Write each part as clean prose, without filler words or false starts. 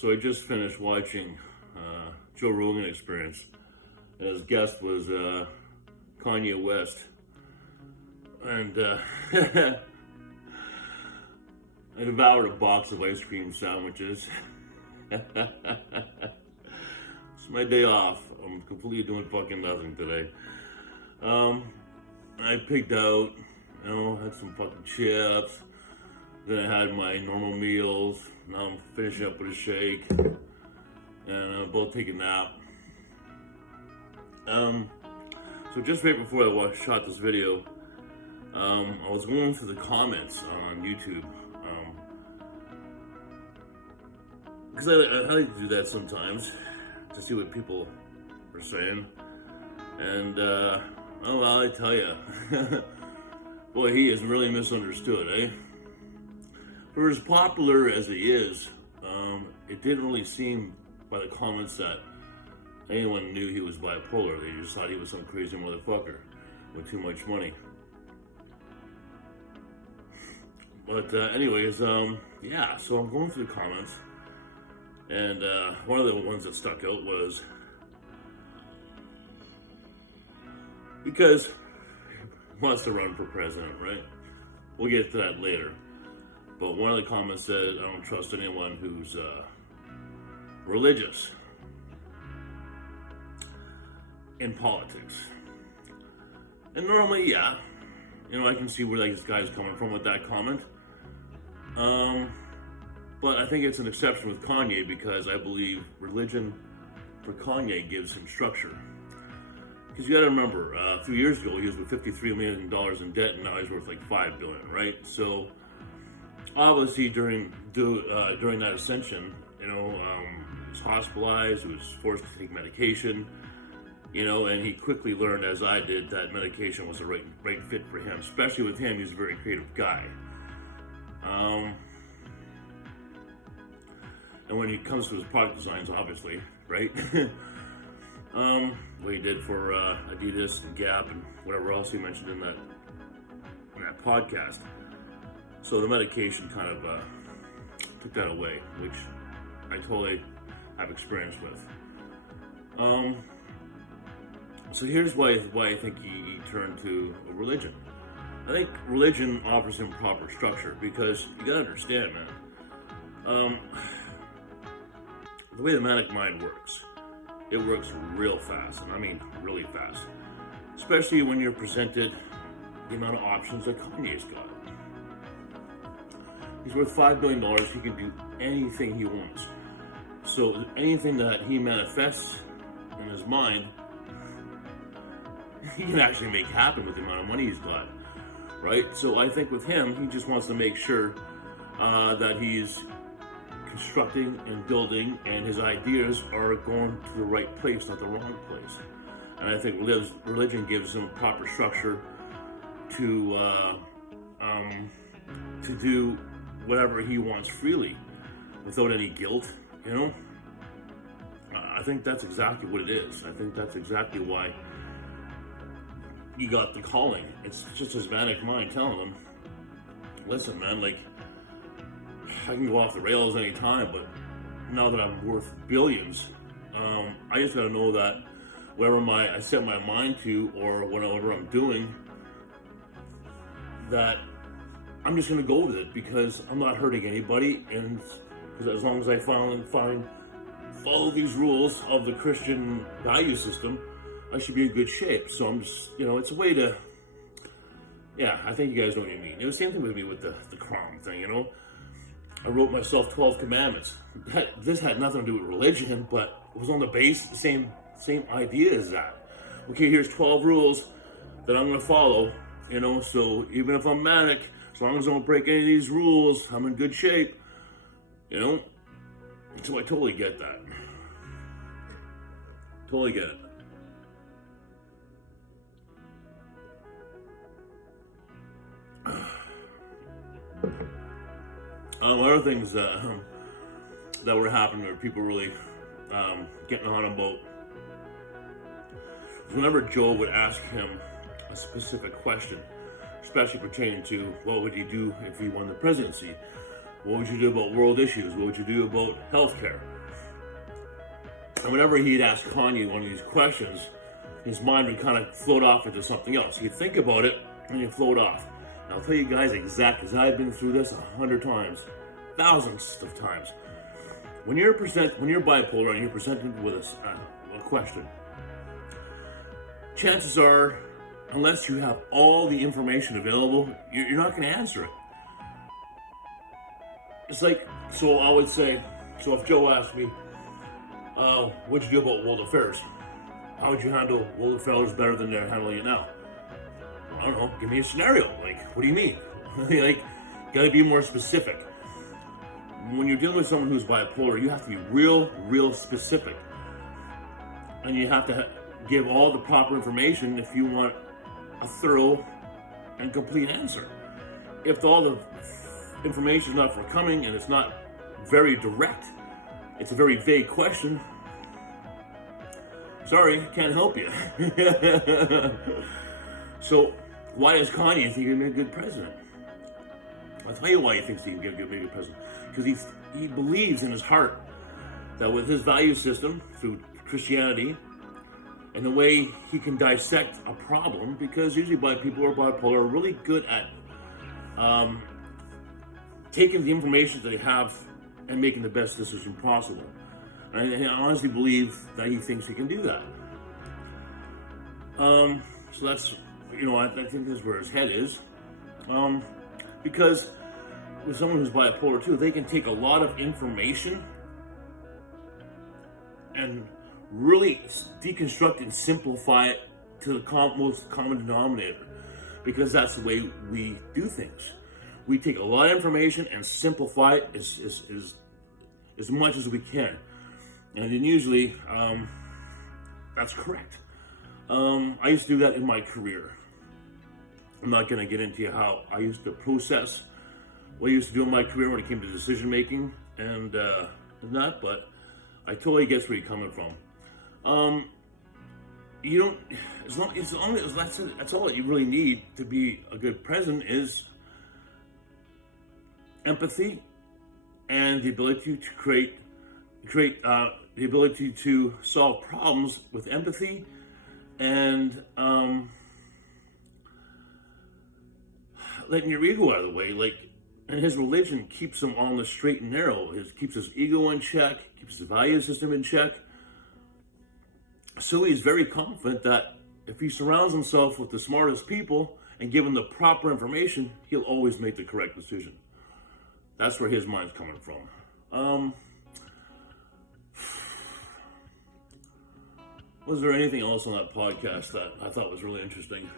So I just finished watching Joe Rogan Experience, and his guest was Kanye West. And I devoured a box of ice cream sandwiches. It's my day off. I'm completely doing fucking nothing today. I picked out, had some fucking chips. Then I had my normal meals. Now I'm finishing up with a shake. And I'm about to take a nap. So just right before I shot this video, I was going through the comments on YouTube. Because I like to do that sometimes, to see what people are saying. And, oh well, I tell you, boy, he is really misunderstood, eh? For as popular as he is, it didn't really seem by the comments that anyone knew he was bipolar. They just thought he was some crazy motherfucker with too much money. But anyways, yeah, so I'm going through the comments, and one of the ones that stuck out was because he wants to run for president, right? We'll get to that later. But one of the comments said, I don't trust anyone who's religious in politics. And normally, yeah, I can see where this guy's coming from with that comment. But I think it's an exception with Kanye because I believe religion for Kanye gives him structure. Because you got to remember, a few years ago he was with $53 million in debt, and now he's worth like $5 billion, right? So obviously during that ascension, he was hospitalized, he was forced to take medication, and he quickly learned, as I did, that medication was the right fit for him. Especially with him, he's a very creative guy. And when it comes to his product designs, obviously, right? What he did for Adidas and Gap and whatever else he mentioned in that podcast. So the medication kind of took that away, which I totally have experience with. So here's why I think he turned to a religion. I think religion offers him proper structure because you gotta understand, man. The way the manic mind works, it works real fast, and I mean really fast. Especially when you're presented the amount of options that Kanye's got. He's worth $5 billion, he can do anything he wants. So anything that he manifests in his mind, he can actually make happen with the amount of money he's got, right? So I think with him, he just wants to make sure that he's constructing and building, and his ideas are going to the right place, not the wrong place. And I think religion gives him proper structure to do whatever he wants freely, without any guilt. I think that's exactly what it is. I think that's exactly why he got the calling. It's just his manic mind telling him, listen, man, I can go off the rails anytime, but now that I'm worth billions, I just gotta know that whatever I set my mind to, or whatever I'm doing, that I'm just gonna go with it because I'm not hurting anybody, and because as long as I follow these rules of the Christian value system, I should be in good shape. So I'm just, it's a way to, yeah, I think you guys know what I mean. It was the same thing with me with the Krahm thing, I wrote myself 12 commandments. This had nothing to do with religion, but it was on the same idea as that. Okay, here's 12 rules that I'm gonna follow, so even if I'm manic, as long as I don't break any of these rules, I'm in good shape, So I totally get that. Totally get it. Other things that were happening, or people really getting on about, whenever Joe would ask him a specific question, especially pertaining to what would he do if he won the presidency, What would you do about world issues? What would you do about healthcare? And whenever he'd ask Kanye one of these questions, his mind would kind of float off into something else. He'd think about it and he'd float off. And I'll tell you guys exactly, because I've been through this 100 times, thousands of times. When you're bipolar and you're presented with a question, chances are, unless you have all the information available, you're not going to answer it. It's like, so I would say, so if Joe asked me, what'd you do about world affairs? How would you handle world affairs better than they're handling it now? I don't know, give me a scenario. Like, what do you mean? Like, gotta be more specific. When you're dealing with someone who's bipolar, you have to be real specific. And you have to give all the proper information if you want a thorough and complete answer. If all the information is not forthcoming and it's not very direct, it's a very vague question, sorry, can't help you. So, why does Kanye think he can be a good president? I'll tell you why he thinks he can be a good president. Because he believes in his heart that with his value system through Christianity and the way he can dissect a problem, because usually people who are bipolar are really good at taking the information that they have and making the best decision possible. And I honestly believe that he thinks he can do that. So that's, I think this is where his head is. Because with someone who's bipolar too, they can take a lot of information and really deconstruct and simplify it to the most common denominator, because that's the way we do things. We take a lot of information and simplify it as much as we can, and then usually that's correct. I used to do that in my career. I'm not going to get into how I used to process what I used to do in my career when it came to decision making and that, but I totally get where you're coming from. You don't, as long as that's all that you really need to be a good president is empathy and the ability to create the ability to solve problems with empathy and letting your ego out of the way. And his religion keeps him on the straight and narrow. Keeps his ego in check, keeps his value system in check. So he's very confident that if he surrounds himself with the smartest people and give him the proper information, he'll always make the correct decision. That's where his mind's coming from. Was there anything else on that podcast that I thought was really interesting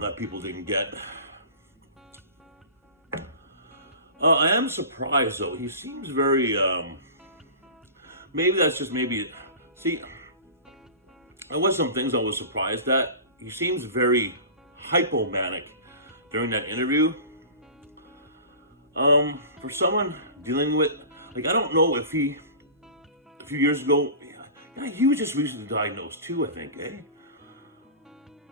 that people didn't get? I am surprised though. He seems very, maybe that's just see, there was some things I was surprised at. He seems very hypomanic during that interview. For someone dealing with, I don't know if a few years ago, he was just recently diagnosed too, I think, eh?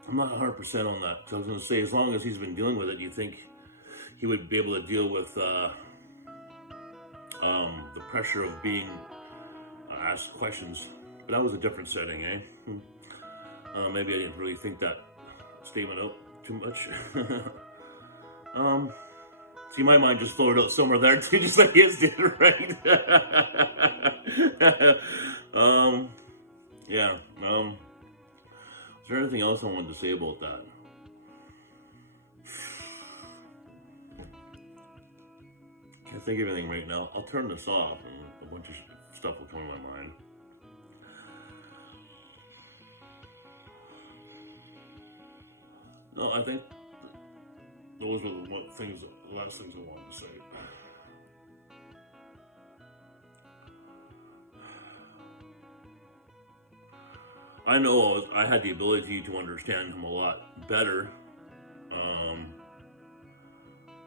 I'm not 100% on that. So I was going to say, as long as he's been dealing with it, you think he would be able to deal with the pressure of being asked questions. But that was a different setting, eh? Maybe I didn't really think that statement out too much. See, my mind just floated out somewhere there too, just like his did, right? Yeah. Is there anything else I wanted to say about that? Can't think of anything right now. I'll turn this off and a bunch of stuff will come to my mind. No, I think those were the last things I wanted to say. I know I had the ability to understand him a lot better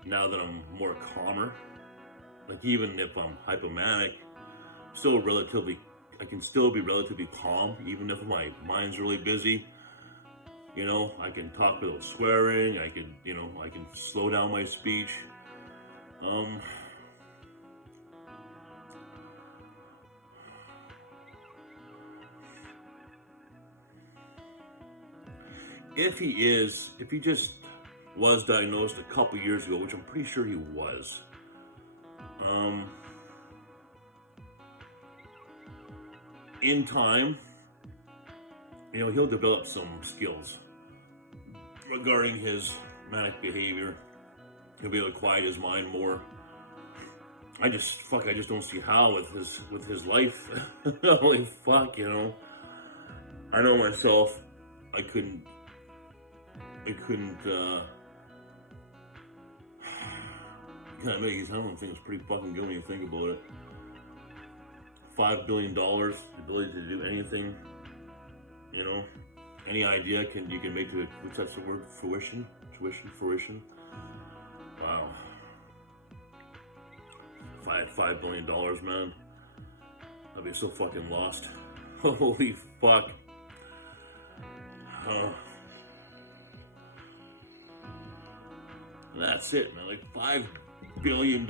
now that I'm more calmer. Even if I'm hypomanic, I can still be relatively calm, even if my mind's really busy. You know, I can talk without swearing. I can slow down my speech. If he just was diagnosed a couple years ago, which I'm pretty sure he was, in time, you know, he'll develop some skills regarding his manic behavior. He'll be able to quiet his mind more. I just don't see how with his life. Holy fuck, you know. I know myself, I couldn't I don't think it's pretty fucking good when you think about it. $5 billion, the ability to do anything, you know, any idea you can make to, what's that the word, fruition. Wow. $5 billion, man. I'd be so fucking lost. Holy fuck. That's it, man. Like $5 billion.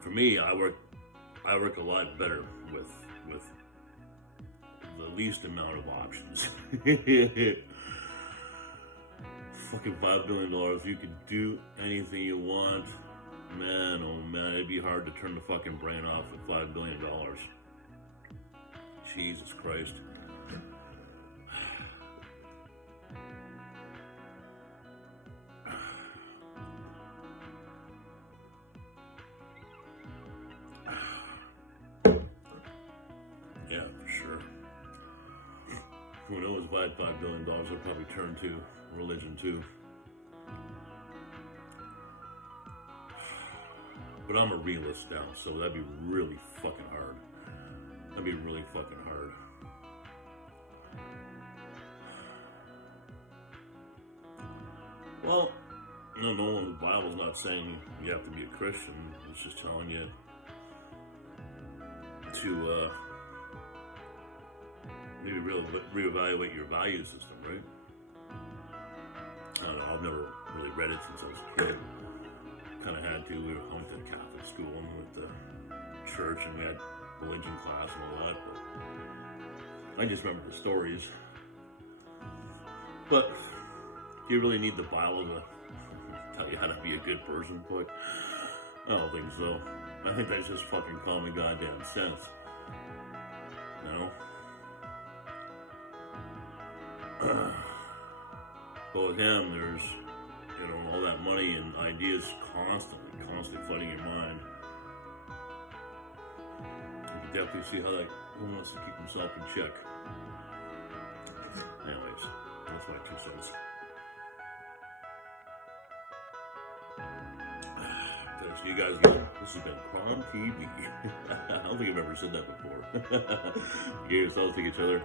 For me, I work a lot better with the least amount of options. Fucking $5 billion. You could do anything you want. Man, oh man, it'd be hard to turn the fucking brain off with $5 billion. Jesus Christ. Yeah, for sure. Who knows, if I had $5 billion, I'd probably turn to religion too. But I'm a realist now, so that'd be really fucking hard. That'd be really fucking hard. Well, no, the Bible's not saying you have to be a Christian. It's just telling you to maybe reevaluate your value system, right? I don't know, I've never really read it since I was a kid. Kind of had to. We went to Catholic school and with the church, and we had religion class and all that. But I just remember the stories. But do you really need the Bible to tell you how to be a good person? But I don't think so. I think that's just fucking common goddamn sense. You know? But with him, there's, you know, all that money and ideas constantly flooding your mind. You can definitely see how that he wants to keep himself in check. Anyways, that's my 2 cents. Thanks to you guys again. This has been Krahm TV. I don't think I've ever said that before. You gave yourselves to each other.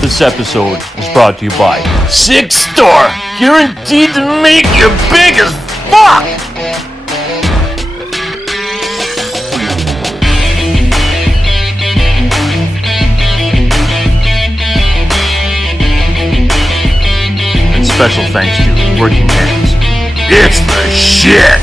This episode is brought to you by Six Store, guaranteed to make you big as fuck! And special thanks to Working Hands. It's the shit!